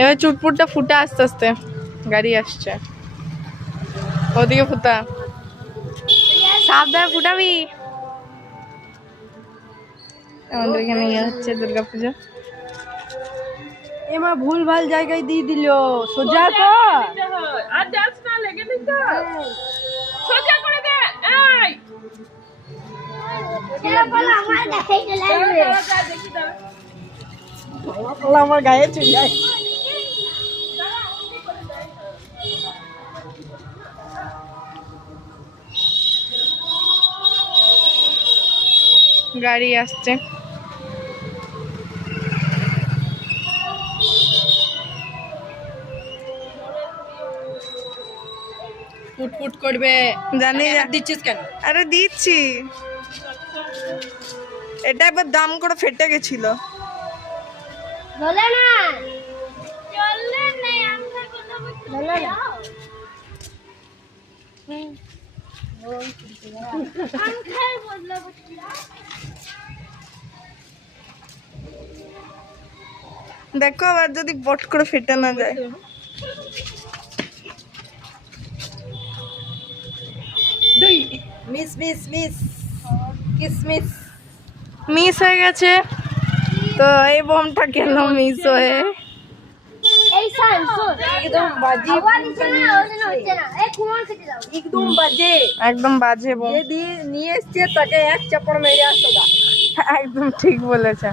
এবার চুটপুটটা ফুটা আস্তে আস্তে, গাড়ি আসছে ওদিকে ফুটা, সাবধানে ফুটাবি। আমাদের এখানে ইয়ে হচ্ছে দুর্গাপূজা। এমা ভুল ভাল জায়গায় দিয়ে দিল, সোজা কর আর যাস না, লেগে নিত, সোজা করে দে। এই চলা বল, আমার দেখাই চলে আসবে, দেখি দাও, আমার গায়ে চলে যায়। গাড়ি আসছে। ফুটফুট করবে জানি দিচ্ছিস কেন? আরে দিচ্ছি, এটা একবার দাম করে ফেটে গেছিল। চলে না, চলে না, আমরা কথা বলছি, চলে না। দেখো আবার যদি বট করে ফেটে না যায়। মিস মিস মিস কিসমিস মিস হয়ে গেছে তো এই বোমটা কেন মিস হয়ে এই সান শুন, একদম বাজে আওয়াজ হচ্ছে না, হচ্ছে না, এই কুমার কেটে দাও, একদম বাজে, একদম বাজে বোম। যে দিয়ে নিয়ে এসছে তাকে এক চাপড় মেরে আসোগা। একদম ঠিক বলেছে।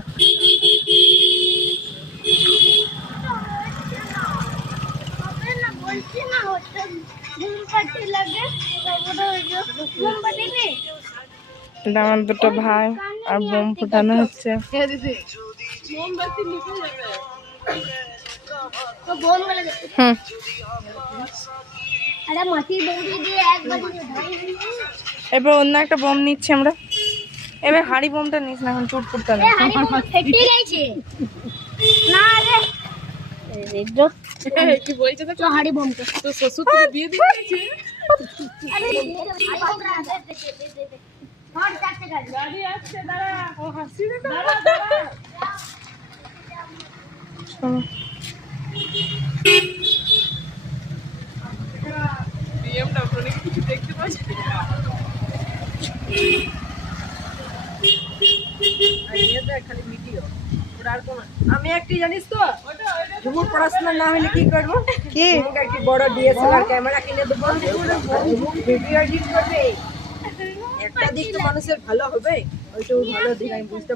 এটা আমার দুটো ভাই আর বোম ফুটানো হচ্ছে। মোমবাতি নিতে যাবে তো বোম গলে গেছে, হুম, আরে মাটি দৌড়ি দিয়ে একবার এবার অন্য একটা বোম নিচ্ছি আমরা। এবার হাড়ি বোমটা নিস না, এখন চুট ফুটতে না। ফেটে গেছে না রে, দেখো কি বলছে তো, হাড়ি বোম তো তো শ্বশুর থেকে বিয়ে দিয়েছে। আরে ধর চারটে গাড়ি গাড়ি আসছে, দাঁড়া, ও হাসি রে, দাঁড়া দাঁড়া। বিএমডব্লিউ নাকি কিছু দেখতে পাচ্ছি। খালি ভিডিও, ওর আর কোন আমি একটি জানিস তো, ঝুমুর পড়াশোনা না হলে কি করবো, কি ঝুমুকে একটি বড় ডিএসএলআর ক্যামেরা কিনে দেবো, ঝুমুক ভিডিও এডিট করবে। একটা দিক তো মানুষের ভালো হবে, ওইটাও ভালো দিক আমি বুঝতে